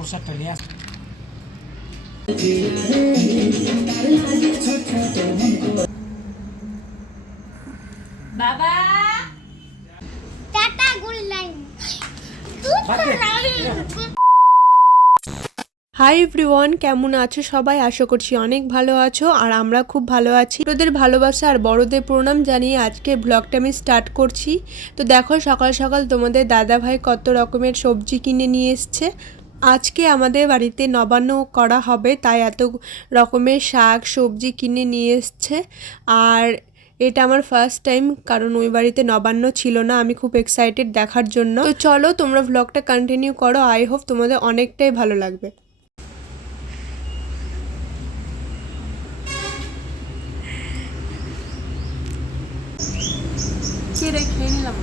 পোশাকটা নিয়ে আস বাবা টাটা গুড লাইন হাই এভরিওয়ান কেমন আছো সবাই? আশা করছি অনেক ভালো আছো আর আমরা খুব ভালো আছি। ছোটদের ভালোবাসা আর বড়দের প্রণাম জানিয়ে আজকে ব্লগটা আমি স্টার্ট করছি। তো দেখো সকাল সকাল তোমাদের দাদা ভাই কত রকমের সবজি কিনে নিয়ে এসছে। আজকে আমাদের বাড়িতে নবান্ন করা হবে, তাই এত রকমের শাক, সবজি কিনে নিয়ে এসছে। আর এটা আমার ফার্স্ট টাইম কারণ ওই বাড়িতে নবান্ন ছিল না, আমি খুব এক্সাইটেড দেখার জন্য। তো চলো, তোমরা ব্লগটা কন্টিনিউ করো আই হোপ তোমাদের অনেকটাই ভালো লাগবে। রে খেয়ে নিলাম?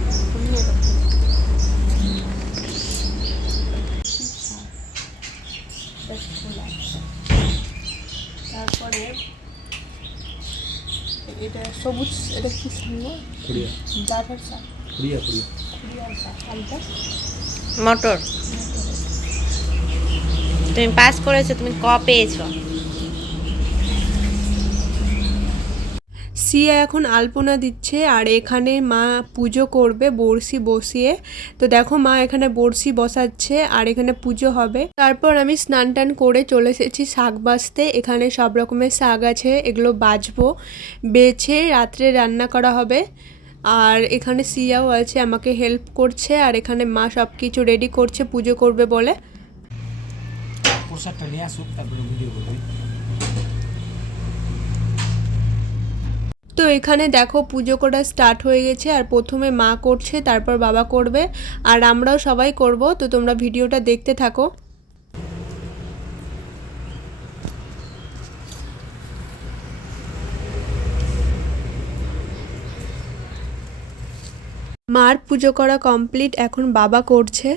এটা সবুজ এটা কি সুন্দর? খুড়িয়া। শাক খুড়িয়া খুড়িয়া। খুড়িয়ার শাক মটর। তুমি পাস করেছ তুমি ক পেয়েছ? সিয়া এখন আলপনা দিচ্ছে আর এখানে মা পুজো করবে, বড়শি বসিয়ে। তো দেখো মা এখানে বড়শি বসাচ্ছে আর এখানে পুজো হবে। তারপর আমি স্নান টান করে চলে এসেছি শাক বাছতে এখানে সব রকমের শাক আছে, এগুলো বাছবো বেছে রাত্রে রান্না করা হবে। আর এখানে সিয়াও আছে, আমাকে হেল্প করছে আর এখানে মা সব কিছু রেডি করছে, পুজো করবে বলে। পোশাকটা নিয়ে আসুক, তারপরে ভিডিও করবি। তো এখানে দেখো পুজো করা স্টার্ট হয়ে গেছে আর প্রথমে মা করছে, তারপর বাবা করবে আর আমরাও সবাই করব। তো তোমরা ভিডিওটা দেখতে থাকো। মার পুজো করা কমপ্লিট এখন বাবা করছে।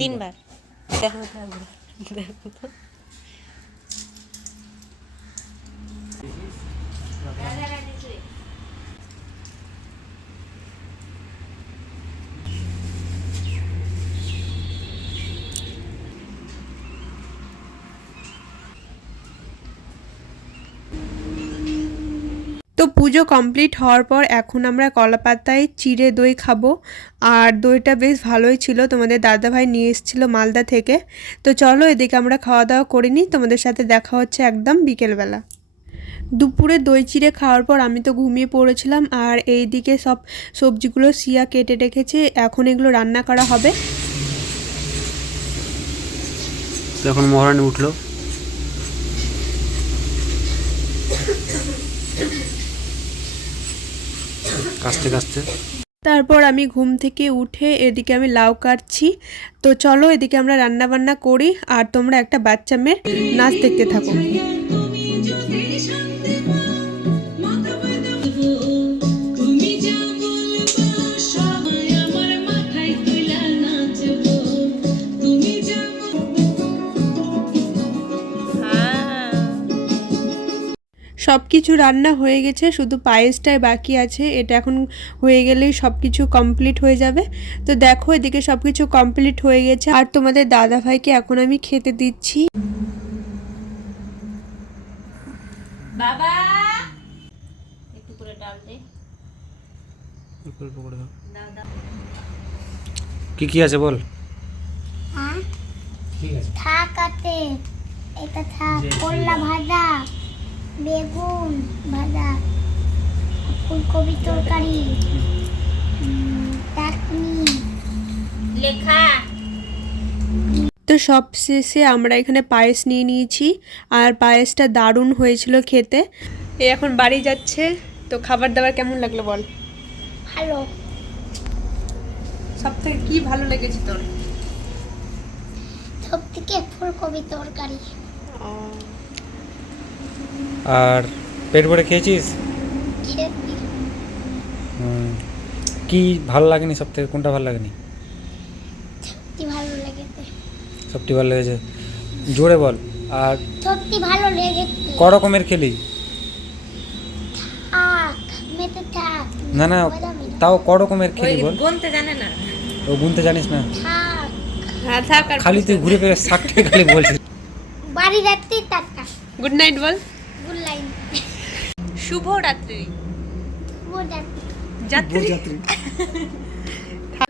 তিনবার। তো পুজো কমপ্লিট হওয়ার পর এখন আমরা কলাপাতায় চিড়ে দই খাব। আর দইটা বেশ ভালোই ছিল, তোমাদের দাদাভাই নিয়ে এসেছিল মালদা থেকে। তো চলো এদিকে আমরা খাওয়া দাওয়া করে নিই, তোমাদের সাথে দেখা হচ্ছে একদম বিকেলবেলা। দুপুরে দই চিড়ে খাওয়ার পর আমি তো ঘুমিয়ে পড়েছিলাম, আর এই দিকে সব সবজিগুলো সিয়া কেটে রেখেছে, এখন এগুলো রান্না করা হবে। এখন মহারানী উঠল। কাস্তে কাস্তে। তারপর আমি ঘুম থেকে উঠে এদিকে আমি লাউ কাটছি। তো চলো এদিকে আমরা রান্না বান্না করি, আর তোমরা একটা বাচ্চা মেয়ের নাচ দেখতে থাকো। সব কিছু রান্না হয়ে গেছে শুধু পায়েসটাই বাকি আছে এটা এখন হয়ে গেলেই সব কিছু কমপ্লিট হয়ে যাবে। তো দেখো এদিকে সব কিছু কমপ্লিট হয়ে গেছে। আর তোমাদের দাদা ভাইকে এখন আমি খেতে দিচ্ছি। বাবা! একটু করে ডাল দে। কি কি আছে বল? হ্যাঁ ঠিক আছে। থাক আছে এটা থাক। করলা ভাজা। বেগুন ভাজা ফুলকপি তরকারি চাটনি। লেখা। তো সব শেষে আমরা এখানে পায়েস নিয়ে নিয়েছি আর পায়েসটা দারুণ হয়েছিল খেতে। এ এখন বাড়ি যাচ্ছে তো খাবার দাবার কেমন লাগল বল? ভালো। সব থেকে কি ভালো লেগেছে তোর? সব থেকে ফুলকপি তরকারি। আর পেট ভরে খেয়েছিস? কি ভালো লাগেনি সব থেকে কোনটা ভালো লাগেনি? সবটি ভালো লেগেছে। জোরে বল। আর সত্যি ভালো লেগেছে। ক রকমের খেলি না না তাও ক রকমের খেলি বল। গুনতে জানে না। ও গুনতে জানিস না। হ্যাঁ থাক খালি তুই ঘুরে ফিরে ষাটটা খালি বলছিস। বাড়ি রাত্রি টাটা। গুড নাইট বল। গুড লাইন শুভ রাত্রি। যাত্রী।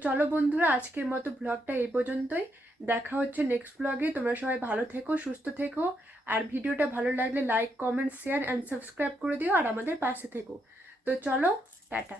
চলো বন্ধুরা আজকের মতো ব্লগটা এই পর্যন্তই। দেখা হচ্ছে নেক্সট ব্লগে তোমরা সবাই ভালো থেকো সুস্থ থেকো। আর ভিডিওটা ভালো লাগলে like comment share and subscribe করে দিও। আর আমাদের পাশে থেকো। তো চলো টাটা।